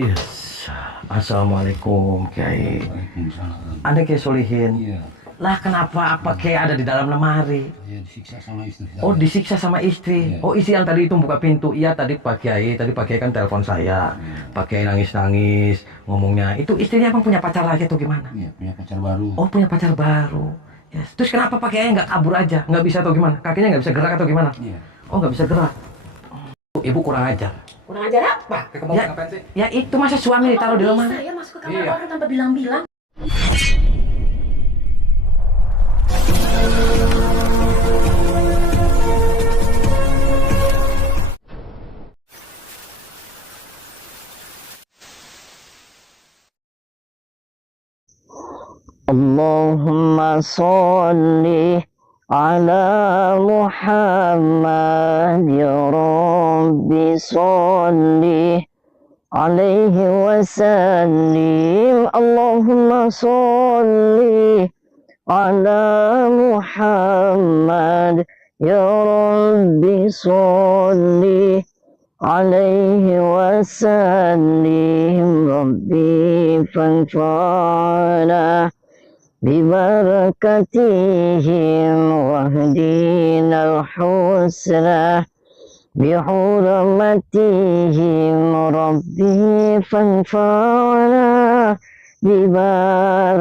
Yes. Assalamualaikum Kiai. Waalaikumsalam. Anda Kiai Solihin. Iya, Lah kenapa apa Kiai ada di dalam lemari? saya disiksa sama istri saya. Oh disiksa sama istri. Iya. Oh istri yang tadi itu buka pintu. Iya tadi Pak Kiai. Tadi Pak Kiai kan telepon saya. Pak Kiai nangis-nangis ngomongnya. Itu istrinya emang punya pacar lagi atau gimana? Iya, punya pacar baru. Oh punya pacar baru. Yes. Terus kenapa Pak Kiai nggak kabur aja? Nggak bisa atau gimana? Kakinya nggak bisa gerak atau gimana? Iya. Oh nggak bisa gerak. Ibu kurang ajar. Kurang ajar apa? Kamu Ya, ngapain sih? ya itu masa suami ditaruh di lemari. Saya masuk ke kamar Iya. orang tanpa bilang-bilang. Allahumma sholli ala Muhammad ya Rabbi sholli alaihi wasallim. Allahumma sholli ala Muhammad ya Rabbi sholli alaihi wasallim. Rabbi fanfa'na ببركتهم واهدنا الحسنى بحرمتهم ربي فانفعنا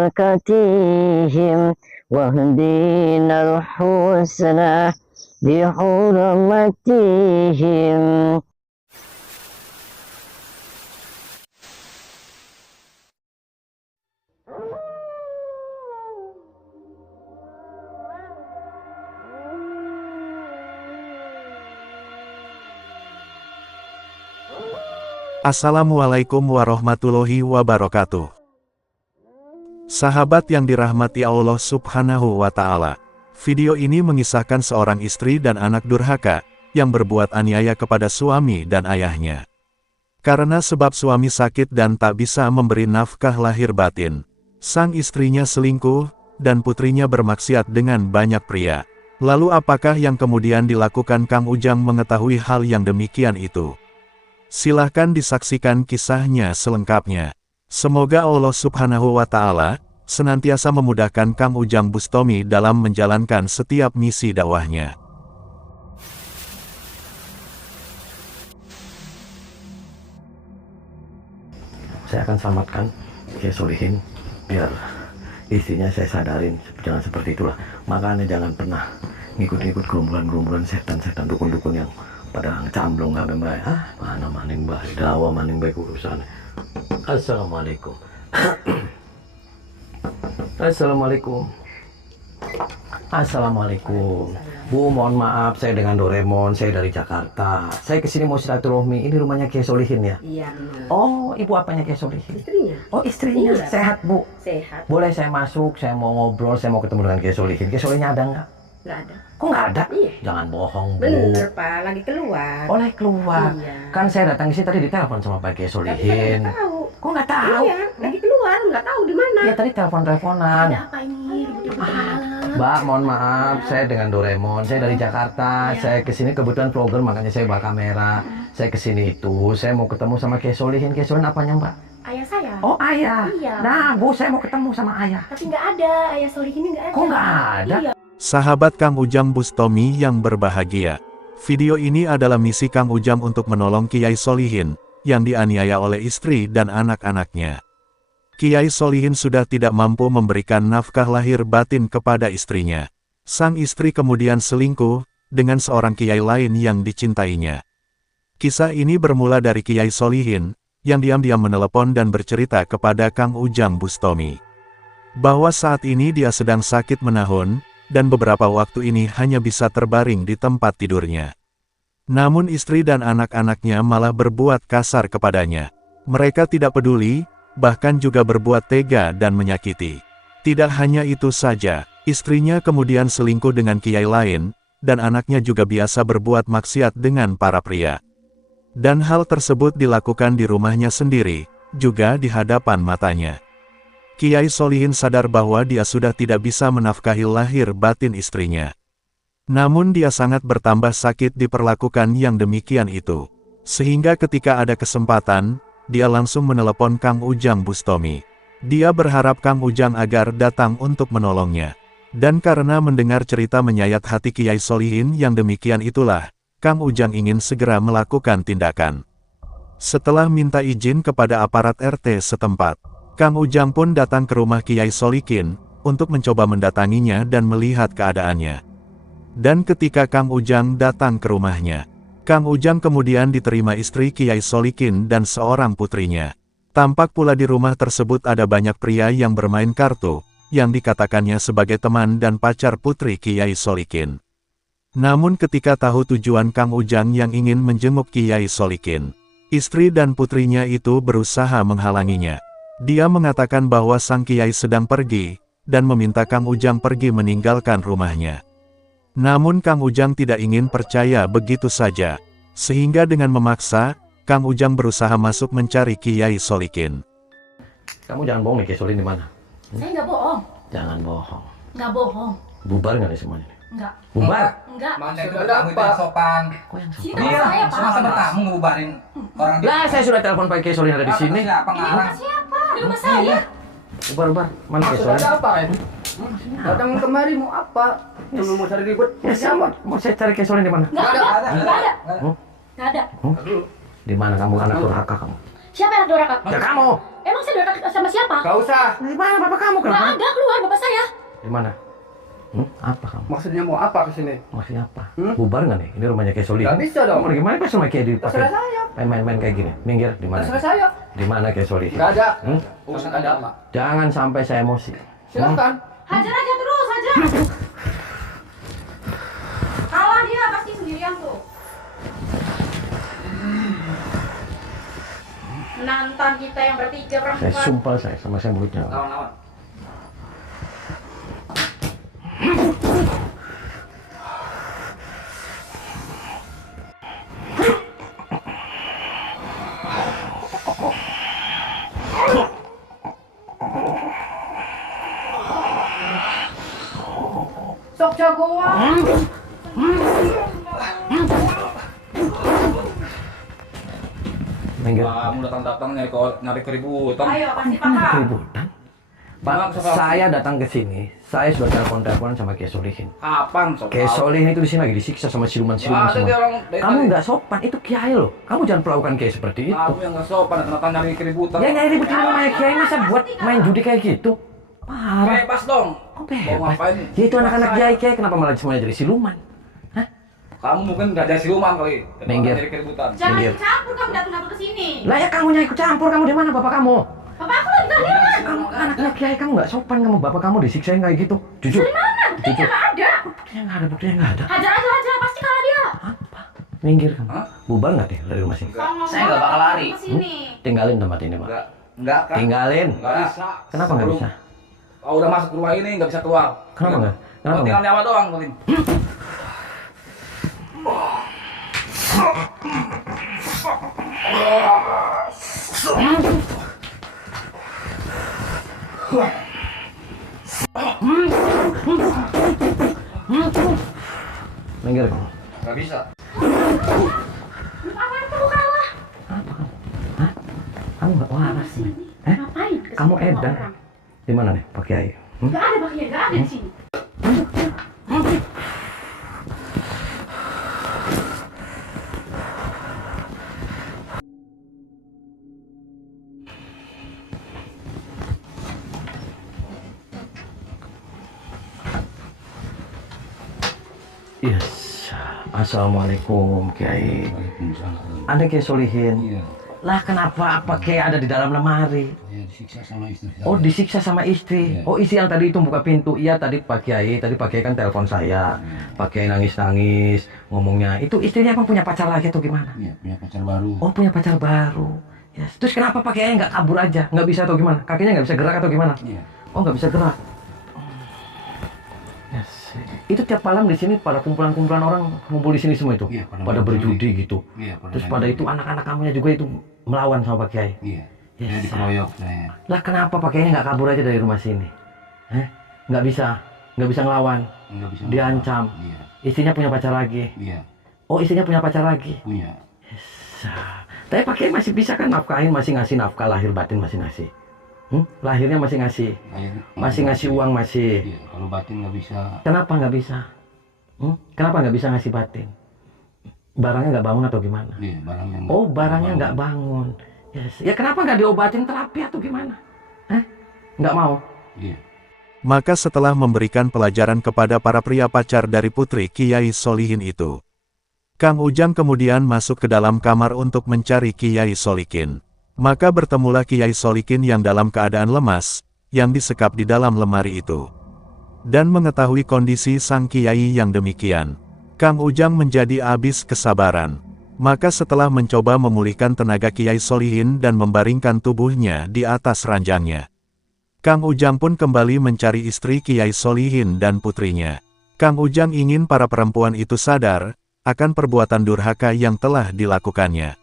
ببركتهم واهدنا الحسنى بحرمتهم. Assalamualaikum warahmatullahi wabarakatuh. Sahabat yang dirahmati Allah Subhanahu wa Ta'ala, video ini mengisahkan seorang istri dan anak durhaka yang berbuat aniaya kepada suami dan ayahnya. Karena sebab suami sakit dan tak bisa memberi nafkah lahir batin, sang istrinya selingkuh dan putrinya bermaksiat dengan banyak pria. Lalu apakah yang kemudian dilakukan Kang Ujang mengetahui hal yang demikian itu? Silahkan disaksikan kisahnya selengkapnya. Semoga Allah Subhanahu wa Ta'ala senantiasa memudahkan Kang Ujang Bustomi dalam menjalankan setiap misi dakwahnya. Saya akan selamatkan Kiai Solihin biar istrinya saya sadarin jangan seperti itulah. Makanya jangan pernah ngikut-ngikut gerombolan-gerombolan setan-setan dukun-dukun yang pada camblong nggak baik. Mana maning baik dakwah maning baik urusan. Assalamualaikum. Assalamualaikum. Assalamualaikum. Bu, mohon maaf, saya dengan Doraemon, saya dari Jakarta. Saya kesini mau silaturahmi. Ini rumahnya Kiai Solihin ya? Iya benar. Oh, ibu apanya Kiai Solihin? Istrinya. Oh, istrinya. Iya. Sehat, Bu? Sehat. Boleh saya masuk, saya mau ngobrol, saya mau ketemu dengan Kiai Solihin. Kiai Solihinnya ada nggak? Nggak ada. Kok nggak ada? Iya. Jangan bohong, Bu. Bener Pak, lagi keluar. Oleh keluar. Iya. Kan saya datang ke sini tadi ditelepon sama Pak Kiai Tapi saya Solihin. nggak tahu. Kok nggak tahu? Iya, lagi keluar, nggak tahu di mana. Ya tadi telepon-teleponan. Ada apa ini? Ribut-ribut banget. Mbak, mohon maaf, saya dengan Doraemon, saya dari Jakarta, Iya. saya kesini kebetulan vlogger, makanya saya bawa kamera. Saya kesini itu, saya mau ketemu sama Kiai Solihin. Kiai Solihin apanya, Mbak? Ayah saya. Oh, ayah. Iya. Nah, Bu, saya mau ketemu sama ayah. Tapi nggak ada, ayah Solihin ini nggak ada. Kok nggak ada? Iya. Sahabat Kang Ujang Bustomi yang berbahagia, video ini adalah misi Kang Ujang untuk menolong Kiai Solihin yang dianiaya oleh istri dan anak-anaknya. Kiai Solihin sudah tidak mampu memberikan nafkah lahir batin kepada istrinya. Sang istri kemudian selingkuh dengan seorang kiai lain yang dicintainya. Kisah ini bermula dari Kiai Solihin yang diam-diam menelepon dan bercerita kepada Kang Ujang Bustomi bahwa saat ini dia sedang sakit menahun dan beberapa waktu ini hanya bisa terbaring di tempat tidurnya. Namun istri dan anak-anaknya malah berbuat kasar kepadanya. Mereka tidak peduli, bahkan juga berbuat tega dan menyakiti. Tidak hanya itu saja, istrinya kemudian selingkuh dengan kiai lain, dan anaknya juga biasa berbuat maksiat dengan para pria. Dan hal tersebut dilakukan di rumahnya sendiri, juga di hadapan matanya. Kiai Solihin sadar bahwa dia sudah tidak bisa menafkahi lahir batin istrinya. Namun dia sangat bertambah sakit diperlakukan yang demikian itu. Sehingga ketika ada kesempatan, dia langsung menelepon Kang Ujang Bustomi. Dia berharap Kang Ujang agar datang untuk menolongnya. Dan karena mendengar cerita menyayat hati Kiai Solihin yang demikian itulah, Kang Ujang ingin segera melakukan tindakan. Setelah minta izin kepada aparat RT setempat, Kang Ujang pun datang ke rumah Kiai Solihin untuk mencoba mendatanginya dan melihat keadaannya. Dan ketika Kang Ujang datang ke rumahnya, Kang Ujang kemudian diterima istri Kiai Solihin dan seorang putrinya. Tampak pula di rumah tersebut ada banyak pria yang bermain kartu, yang dikatakannya sebagai teman dan pacar putri Kiai Solihin. Namun ketika tahu tujuan Kang Ujang yang ingin menjenguk Kiai Solihin, istri dan putrinya itu berusaha menghalanginya. Dia mengatakan bahwa sang Kiai sedang pergi, dan meminta Kang Ujang pergi meninggalkan rumahnya. Namun Kang Ujang tidak ingin percaya begitu saja, sehingga dengan memaksa, Kang Ujang berusaha masuk mencari Kiai Solihin. Kamu jangan bohong nih, Kiai Solihin di mana? Saya nggak bohong. Jangan bohong. Nggak bohong. Bubar nggak nih semuanya? Enggak. Bubar? Enggak. Mana itu bertamu itu yang sopan. Kok yang Sini sopan? kan saya, Pak. Masa bertamu ngebubarin orang di Lah, saya sudah telepon Pak Kiai Solihin ada di sini. Siapa Ini ngarang? rumah siapa? Di rumah saya. Bubar, bubar. Mana Kiai Solihin? apa kan? Datang kemari mau apa? Cuma mau cari ribut. Ya, mau saya cari Kiai Solihin di mana? Nggak ada. Nggak ada. Hmm? Nggak ada. Di mana kamu anak durhaka kamu? Siapa yang durhaka? Ya kamu. Emang saya durhaka sama siapa? Gak usah. Di mana bapak kamu Nggak kenapa? ada, keluar bapak saya. Di mana? Apa kamu? Maksudnya mau apa kesini? Maksudnya apa? Bubar nggak nih? Ini rumahnya Kiai Solihin. Gak bisa dong. Kamu gimana pas rumah Kiai dipakai? Terserah saya. Main-main kayak gini. Minggir di mana? Terserah saya. Di mana Kiai Solihin? Gak ada. Hmm? Urusan ada apa? Jangan sampai saya emosi. Silakan. Hajar aja terus, hajar. Kalah dia pasti sendirian tuh. Menantang kita yang bertiga Saya perempuan. sumpah saya sama saya mulutnya. Lawan-lawan. Sok jagoan. Minggir. Kamu datang-datang nyari keributan. Ayo pasti paham. Keributan. Pak, saya datang ke sini. Saya sudah telepon sama Kiai Solihin. Kapan sopan? Kiai Solihin itu di sini lagi disiksa sama siluman-siluman Ada dia semua. orang dari Kamu tadi. nggak sopan, itu Kiai loh. Kamu jangan perlakukan Kiai seperti itu. Kamu yang nggak sopan, datang nyari keributan. Ya nyari ribut di rumahnya Kiai, masa buat main judi kayak gitu? Parah. Bebas dong. Kok Mau bebas? ngapain? Ya itu anak-anak Kiai, kenapa malah semuanya jadi siluman? Hah? Kamu mungkin nggak ada siluman kali. Datang Minggir. nyari keributan. Jangan Minggir. campur kamu datang-datang ke sini. Lah ya kamu yang ikut campur, kamu di mana bapak kamu? Bapak aku lagi tahlilan. Kamu anaknya Kiai, kamu nggak sopan, kamu bapak kamu disiksain kayak gitu. Jujur. Dari mana? Buktinya Jujur. nggak ada. Buktinya nggak ada, buktinya nggak ada. Hajar aja, hajar. Pasti kalah dia. Apa? Minggir kamu. Hah? Bubar nggak deh dari rumah sini? Saya nggak bakal lari. Ke sini. Tinggalin tempat ini, Pak. Enggak kan? Tinggalin. Nggak bisa. Kenapa nggak bisa? Kalau udah masuk rumah ini nggak bisa keluar. Kenapa nggak? Kenapa Tinggal nggak? nyawa doang, Colin. Minggir kamu. Nggak bisa. Apa yang kamu kalah? Apa kamu? Hah? Kamu nggak waras nih? Eh? Ngapain? Kesini Kamu sama edan? orang. Di mana nih, Pak Kiai? Nggak ada Pak Kiai, nggak ada di sini. Yes. Assalamualaikum Kiai. Waalaikumsalam. Anda Kiai Solihin. Iya. Lah kenapa apa Kiai ada di dalam lemari? Saya disiksa sama istri saya. Oh disiksa sama istri. Iya. Oh istri yang tadi itu buka pintu. Iya tadi Pak Kiai. Tadi Pak Kiai kan telepon saya. Pak Kiai nangis-nangis ngomongnya. Itu istrinya emang punya pacar lagi atau gimana? Iya, punya pacar baru. Oh punya pacar baru. Yes. Terus kenapa Pak Kiai nggak kabur aja? Nggak bisa atau gimana? Kakinya nggak bisa gerak atau gimana? Iya. Oh nggak bisa gerak. Yes. Itu tiap malam di sini pada kumpulan-kumpulan orang ngumpul di sini semua itu. Iya, pada berjudi gitu. Iya, Terus pada itu anak-anak kamunya juga itu melawan sama Pak Kiai. Iya. Yes. Saya dikeroyok saya. Lah kenapa Pak Kiai nggak kabur aja dari rumah sini? Nggak bisa ngelawan. Nggak bisa. Diancam. Iya. Istrinya punya pacar lagi. Iya. Oh istrinya punya pacar lagi. Punya. Yes. Tapi Pak Kiai masih bisa kan nafkahin, masih ngasih nafkah lahir batin, masih ngasih. Lahirnya masih ngasih. Masih ngasih uang masih. Iya, kalau batin nggak bisa. Kenapa nggak bisa? Kenapa nggak bisa ngasih batin? Barangnya nggak bangun atau gimana? Iya, barangnya. Oh, barangnya nggak bangun. Yes. Ya kenapa nggak diobatin terapi atau gimana? Nggak mau? Iya. Maka setelah memberikan pelajaran kepada para pria pacar dari putri Kiai Solihin itu, Kang Ujang kemudian masuk ke dalam kamar untuk mencari Kiai Solikin. Maka bertemulah Kiai Solikin yang dalam keadaan lemas, yang disekap di dalam lemari itu. Dan mengetahui kondisi sang Kiai yang demikian, Kang Ujang menjadi habis kesabaran. Maka setelah mencoba memulihkan tenaga Kiai Solihin dan membaringkan tubuhnya di atas ranjangnya, Kang Ujang pun kembali mencari istri Kiai Solihin dan putrinya. Kang Ujang ingin para perempuan itu sadar akan perbuatan durhaka yang telah dilakukannya.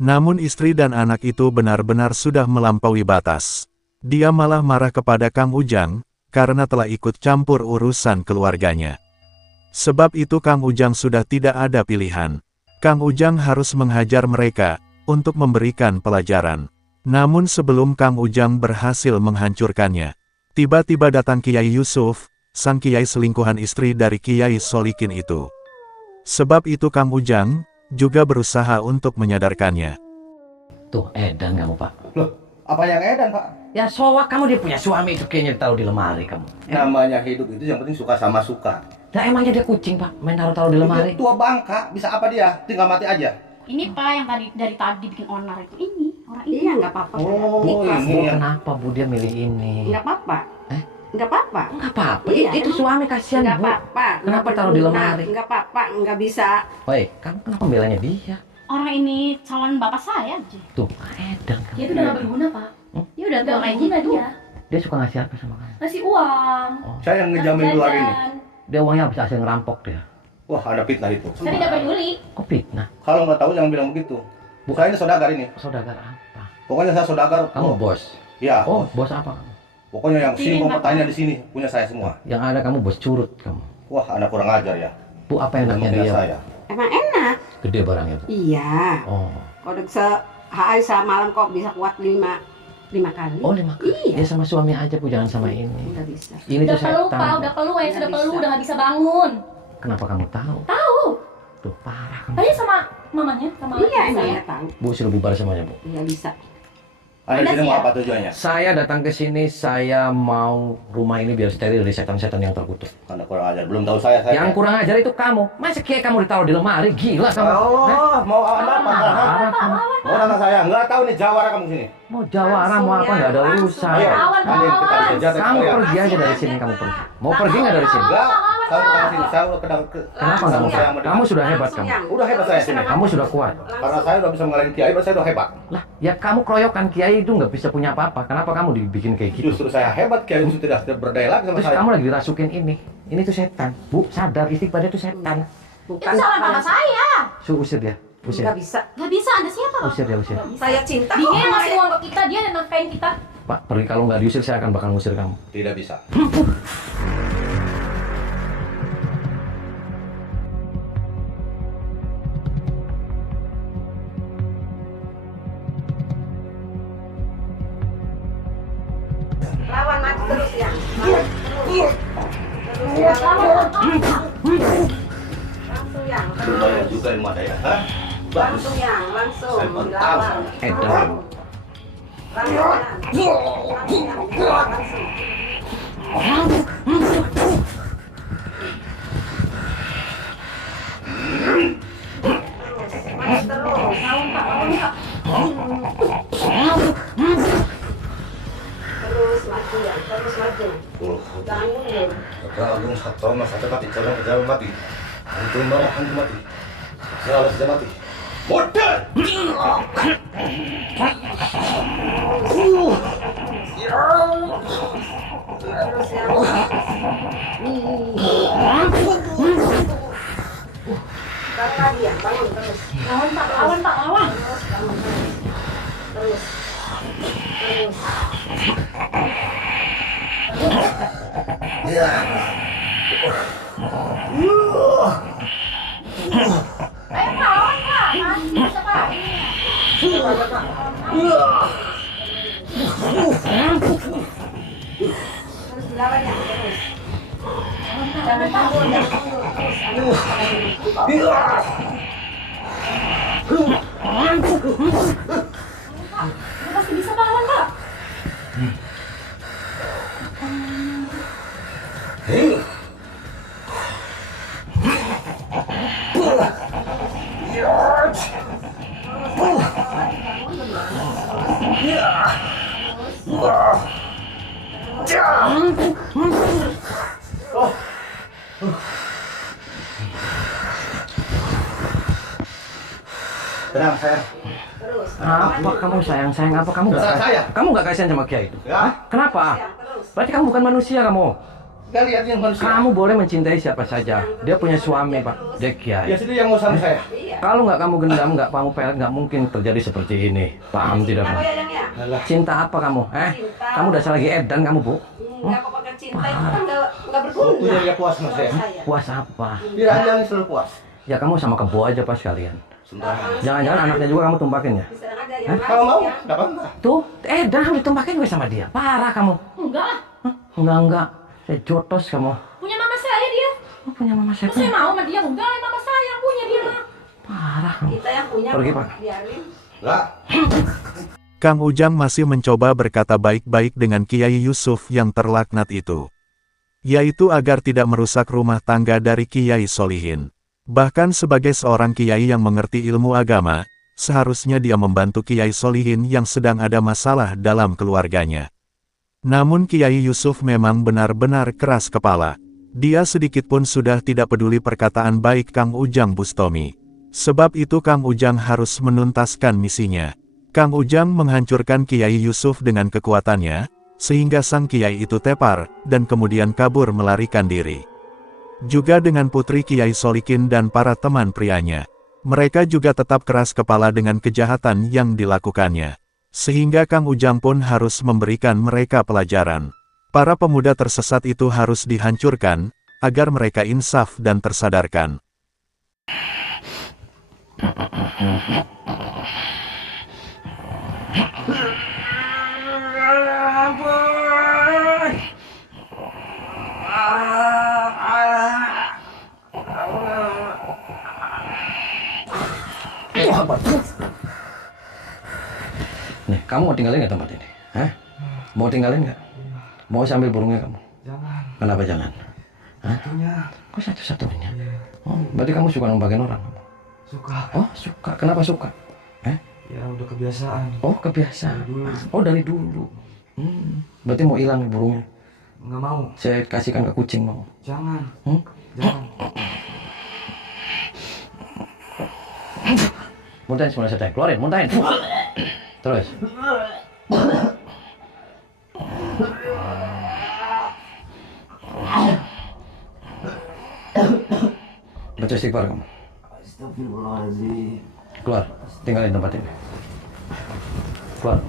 Namun istri dan anak itu benar-benar sudah melampaui batas. Dia malah marah kepada Kang Ujang, karena telah ikut campur urusan keluarganya. Sebab itu Kang Ujang sudah tidak ada pilihan. Kang Ujang harus menghajar mereka, untuk memberikan pelajaran. Namun sebelum Kang Ujang berhasil menghancurkannya, tiba-tiba datang Kiai Yusuf, sang Kiai selingkuhan istri dari Kiai Solikin itu. Sebab itu Kang Ujang juga berusaha untuk menyadarkannya. Tuh, edan kamu Pak. Loh, apa yang edan Pak? Ya soak kamu, dia punya suami itu kayaknya ditaruh di lemari kamu. Namanya hidup itu yang penting suka sama suka. Nah emangnya dia kucing Pak, main taruh-taruh di lemari. Dia tua bangka, bisa apa dia? Tinggal mati aja. Ini Pak yang dari tadi bikin onar itu. Ini orang ini. Iya, nggak apa-apa. Oh, Ikhlas. ini Bu, ya. kenapa Bu dia milih ini? Nggak apa-apa. Nggak apa-apa. Nggak apa-apa, Iya, itu suami kasihan Nggak Bu. apa-apa. Kenapa taruh di lemari? Nggak apa-apa, nggak bisa. Woi, kamu kenapa belanya dia? Orang ini calon bapak saya aja. Tuh, edan kamu. Dia tuh udah gak berguna Pak. Dia udah tua kayak gini dia. Dia suka ngasih apa sama kamu? Ngasih uang. Saya yang ngejamin keluar ini. Dia uangnya habis hasil ngerampok dia. Wah, ada fitnah itu. Saya tidak peduli. Kok fitnah? Kalau nggak tahu jangan bilang begitu. Saya ini saudagar ini. Saudagar apa? Pokoknya saya saudagar. Kamu bos? Ya. Oh, bos apa kamu? Pokoknya yang Iya, simpel Pak. pertanyaan di sini punya saya semua. Yang ada kamu bos curut kamu. Wah, Anda kurang ajar ya. Bu, apa enaknya Menghina dia? saya. Emang enak. Gede barangnya Bu. Iya. Oh. Kalau sehari semalam kok bisa kuat lima kali. Oh, 5 kali. Iya. Ya sama suami aja Bu, jangan sama ini. Nggak bisa. Ini Udah tuh peluh Pak, setan. udah peluh ya, sudah Nggak peluh, bisa. udah gak bisa bangun. Kenapa kamu tahu? Tahu. Tuh, parah kamu. Tadi sama mamanya, sama Iya, saya. emang nggak tahu. Bu, suruh bubar semuanya Bu. Nggak bisa. Anda di sini mau siap. apa tujuannya? Saya datang ke sini, saya mau rumah ini biar steril dari setan-setan yang terkutuk. Anda kurang ajar. Belum tahu saya. Yang kurang ajar itu kamu. Masa kayak kamu ditaruh di lemari? Gila kamu. Hah? Allah, mau Anda apa? Parah kamu. Mau anak saya? Nggak tahu nih jawara kamu sini. Mau jawara, mau apa? Nggak ada urusan. Ayo, Kawan, Anda kita kawan. bisa jatuh Kamu sekalian. pergi aja dari sini, kamu pergi. Mau pergi nggak dari sini? Enggak, saya datang sini. Saya udah kedang ke. Kenapa nggak mau? Saya Kamu sudah hebat kamu. Udah hebat saya sini. Kamu sudah kuat. Karena saya udah bisa mengalahin kiai, berarti saya udah hebat. Lah, ya kamu keroyokan kiai itu nggak bisa punya apa-apa. Kenapa kamu dibikin kayak gitu? Justru saya hebat, kiai itu tidak berdaya lagi sama Terus saya. kamu lagi dirasukin ini. Ini tuh setan. Bu, sadar istighfar itu setan. Itu salah bapak saya. Usir dia. Usir. Nggak bisa. Gak bisa, Anda siapa Pak? Usir dia, usir. Saya cinta. Dia kok yang sama ngasih uang ke kita, dia yang nafkain kita. Pak, pergi, kalau nggak diusir saya akan bakal ngusir kamu. Tidak bisa. Lawan mati terus ya. Langsung yang. Lumayan juga ilmu ada ya. Hah? Bagus. Langsung yang. Langsung. Saya mau tahu. Lawan. Edan. Langsung. Terus. Lawan Pak, lawan Pak. Terus mati ya. Terus mati. Jangan mundur. Agung satu mas satu mati, jangan mati. Antum marah, antum mati. Saya sudah mati. Modal. Terus yang. Bangun lagi ya. Bangun terus. Lawan Pak, lawan Pak, lawan. Terus bangun terus. Terus. Ayo Pak, lawan Pak. Masih bisa Pak. Terus dilawannya terus. Jangan mundur, terus. Pasti bisa melawan, Pak. Tenang saya. Apa kamu sayang apa kamu nggak? Saya. Kamu nggak kasihan sama Kiai itu? Ya. Kenapa? Berarti kamu bukan manusia kamu. Kita lihat yang manusia. Kamu boleh mencintai siapa saja. Dia punya suami Pak, dia Kiai. Ya sudah yang mau sama saya. Kalau nggak kamu gendam, nggak kamu pelet, nggak mungkin terjadi seperti ini. Paham tidak Pak? Alah. Cinta apa kamu? Kamu dasar lagi edan kamu Bu? Enggak kok pakai cinta itu kan enggak berguna. Waktunya dia puas sama saya. Puas apa? Biar Anda yang selalu puas. Ya kamu sama kebo aja pas kalian. Sebentar. Jangan-jangan anaknya juga kamu tumbakin ya? Diserang aja yang Kalau mau, ya. enggak apa-apa. Tuh, edan kamu ditumbakin gue sama dia. Parah kamu. Enggak lah. Enggak. Saya jotos kamu. Punya mama saya dia. Oh, punya mama saya. Masa saya mau sama dia? Enggak, mama saya yang punya dia. Parah kamu. Kita yang punya Pergi, kok, Pak. biarin. Enggak. Kang Ujang masih mencoba berkata baik-baik dengan Kiai Yusuf yang terlaknat itu. Yaitu agar tidak merusak rumah tangga dari Kiai Solihin. Bahkan sebagai seorang Kiai yang mengerti ilmu agama, seharusnya dia membantu Kiai Solihin yang sedang ada masalah dalam keluarganya. Namun Kiai Yusuf memang benar-benar keras kepala. Dia sedikitpun sudah tidak peduli perkataan baik Kang Ujang Bustomi. Sebab itu Kang Ujang harus menuntaskan misinya. Kang Ujang menghancurkan Kiai Yusuf dengan kekuatannya, sehingga sang Kiai itu tepar, dan kemudian kabur melarikan diri. Juga dengan putri Kiai Solikin dan para teman prianya. Mereka juga tetap keras kepala dengan kejahatan yang dilakukannya. Sehingga Kang Ujang pun harus memberikan mereka pelajaran. Para pemuda tersesat itu harus dihancurkan, agar mereka insaf dan tersadarkan. Nih, kamu mau tinggalin nggak tempat ini? Hah? Mau tinggalin nggak? Mau sambil burungnya kamu? Jangan. Kenapa jangan? Hah? Satunya. Kok satu-satunya? Oh, berarti kamu suka nombakin orang? Suka. Oh, suka. Kenapa suka? Ya udah kebiasaan. Oh, kebiasaan. Dari dulu. Oh, dari dulu. Berarti mau hilang nih burungnya? Nggak mau. Saya kasihkan ke kucing mau. Jangan. Hmm? Jangan. Muntahin semua saya keluarin, muntahin. Terus. Baca istighfar kamu. Astagfirullahaladzim. Keluar, tinggalin tempat ini. Keluar.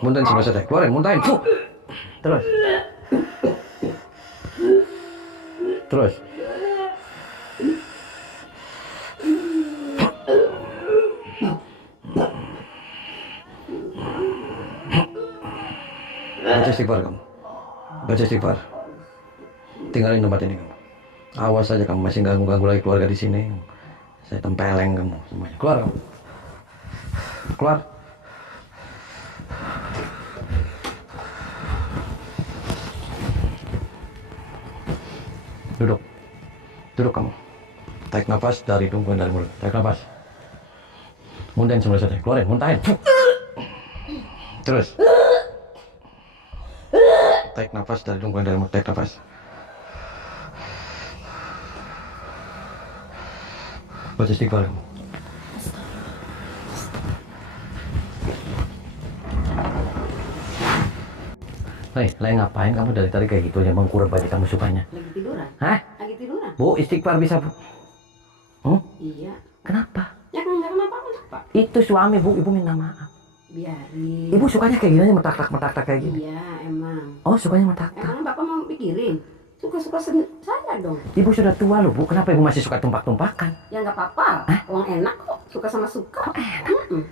Muntahin semua saya keluarin, muntahin. Terus. Terus. Baca istighfar kamu. Baca istighfar. Tinggalin tempat ini kamu. Awas saja kamu masih ganggu-ganggu lagi keluarga di sini. Saya tempeleng kamu semuanya. Keluar kamu. Keluar. Duduk. Duduk kamu. Tarik nafas dari hidung, bukan dari mulut. Tarik nafas. Muntahin semua saja. Keluarin, muntahin. Terus. Tarik nafas dari hidung, bukan dari mulut. Tarik nafas. Baca istighfar kamu. Hei, lagi ngapain kamu dari tadi kayak gitu aja mengkurap baju kamu sukanya? Lagi tiduran. Hah? Lagi tiduran. Bu, istighfar bisa, Bu? Iya. Kenapa? Ya kan nggak kenapa untuk Pak. Itu suami, Bu. Ibu minta maaf. Biarin. Ibu sukanya kayak gini aja, metak-tak kayak gini. Iya emang. Oh, sukanya metak-tak. Emang Bapak mau pikirin? Suka-suka saya dong. Ibu sudah tua loh, Bu. Kenapa Ibu masih suka tumpak-tumpakan? Ya nggak apa-apa. Uang enak kok. Suka sama suka.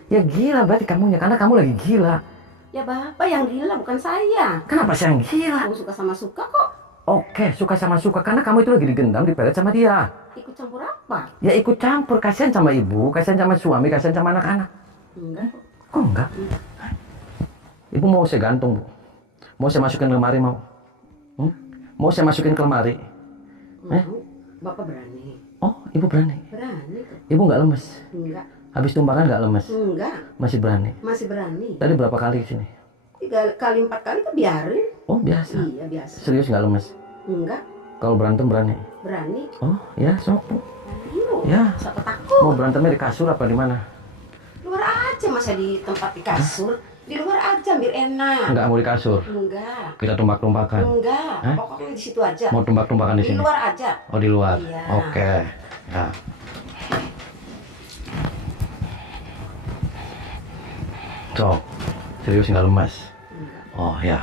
Ya gila berarti kamunya, karena kamu lagi gila. Ya Bapak yang gila bukan saya. Kenapa saya yang gila? Aku suka sama suka kok. Oke, suka sama suka. Karena kamu itu lagi digendam, dipelet sama dia. Ikut campur apa? Ya ikut campur, kasihan sama ibu, kasihan sama suami, kasihan sama anak-anak. Enggak kok. Kok enggak? Ibu mau saya gantung, Bu? Mau saya masukin ke lemari mau? Mau saya masukin ke lemari? Mau. Bapak berani. Oh, ibu berani? Berani kok. Ibu nggak lemes? Enggak. Habis tumbakan nggak lemes? Enggak. Masih berani? Masih berani. Tadi berapa kali sini? 3 kali 4 kali kan biarin. Oh, biasa? Iya biasa. Serius nggak lemes? Enggak. Kalau berantem berani? Berani. Oh, ya sok, Bu. Ayo. Ya. Siapa takut? Mau berantemnya di kasur apa di mana? Luar aja masa di tempat di kasur. Di luar aja biar enak. Enggak mau di kasur? Enggak. Kita tumbak-tumbakan? Enggak. Hah? Pokoknya di situ aja. Mau tumbak-tumbakan di Di sini? luar aja. Oh, di luar? Iya. Oke. Ya. Sok, serius nggak lemas? Oh ya.